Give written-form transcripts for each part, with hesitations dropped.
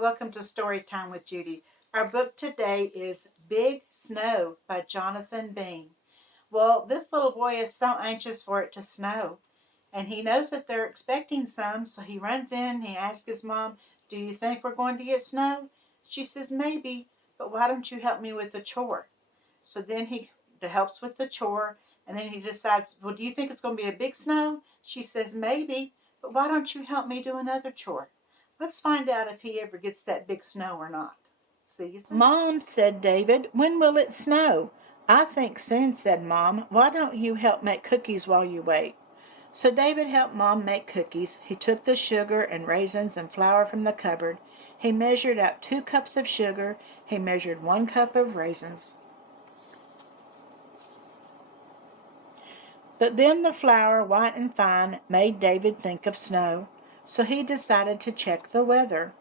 welcome to Story Time with Judy. Our book today is Big Snow by Jonathan Bean. Well, this little boy is so anxious for it to snow, and he knows that they're expecting some, so he runs in and he asks his mom, "Do you think we're going to get snow?" She says, "Maybe, but why don't you help me with the chore?" So then he helps with the chore, and then he decides, "Well, do you think it's going to be a big snow?" She says, "Maybe, but why don't you help me do another chore?" Let's find out if he ever gets that big snow or not. See you soon. "Mom," said David, "when will it snow?" "I think soon," said Mom. "Why don't you help make cookies while you wait?" So David helped Mom make cookies. He took the sugar and raisins and flour from the cupboard. He measured out 2 cups of sugar. He measured 1 cup of raisins. But then the flour, white and fine, made David think of snow. So he decided to check the weather.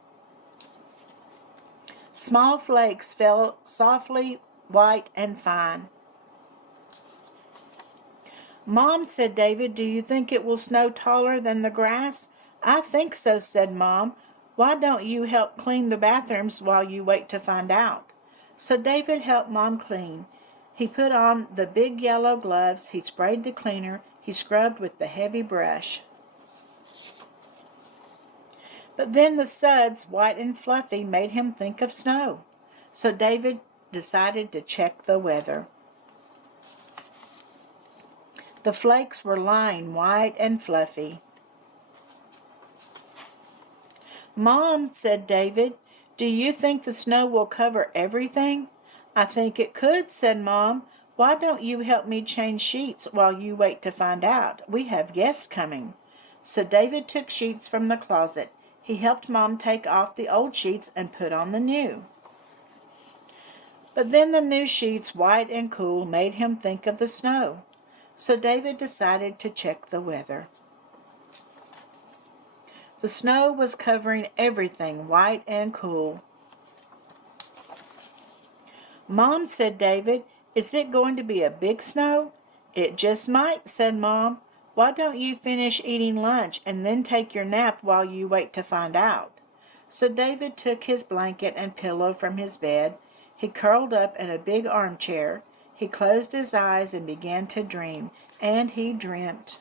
Small flakes fell softly, white and fine. "Mom," said David, "do you think it will snow taller than the grass?" "I think so," said Mom. "Why don't you help clean the bathrooms while you wait to find out?" So David helped Mom clean. He put on the big yellow gloves. He sprayed the cleaner. He scrubbed with the heavy brush. But then the suds, white and fluffy, made him think of snow. So David decided to check the weather. The flakes were lying white and fluffy. "Mom," said David, "do you think the snow will cover everything?" "I think it could," said Mom. "Why don't you help me change sheets while you wait to find out? We have guests coming." So David took sheets from the closet. He helped Mom take off the old sheets and put on the new. But then the new sheets, white and cool, made him think of the snow. So David decided to check the weather. The snow was covering everything, white and cool. "Mom," said David, "is it going to be a big snow?" "It just might," said Mom. "Why don't you finish eating lunch and then take your nap while you wait to find out?" So David took his blanket and pillow from his bed. He curled up in a big armchair. He closed his eyes and began to dream, and he dreamt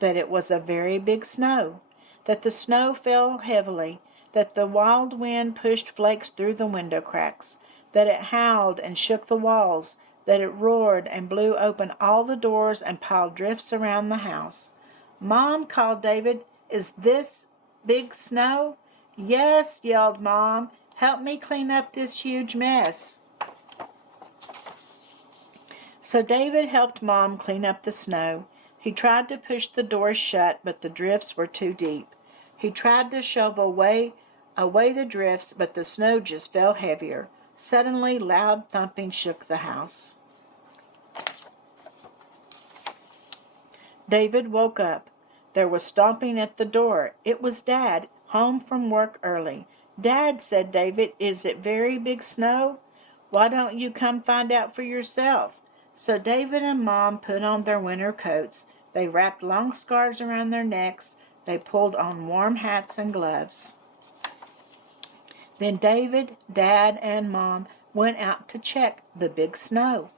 that it was a very big snow, that the snow fell heavily, that the wild wind pushed flakes through the window cracks, that it howled and shook the walls, that it roared and blew open all the doors and piled drifts around the house. "Mom," called David, "is this big snow?" "Yes," yelled Mom. "Help me clean up this huge mess." So David helped Mom clean up the snow. He tried to push the doors shut, but the drifts were too deep. He tried to shove away the drifts, but the snow just fell heavier. Suddenly, loud thumping shook the house. David woke up. There was stomping at the door. It was Dad, home from work early. "Dad," said David, "is it very big snow?" "Why don't you come find out for yourself?" So David and Mom put on their winter coats. They wrapped long scarves around their necks. They pulled on warm hats and gloves. Then David, Dad, and Mom went out to check the big snow.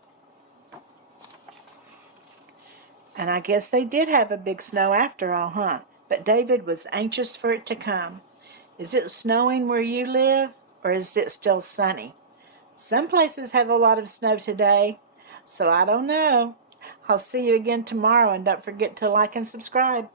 And I guess they did have a big snow after all, huh? But David was anxious for it to come. Is it snowing where you live, or is it still sunny? Some places have a lot of snow today, so I don't know. I'll see you again tomorrow, and don't forget to like and subscribe.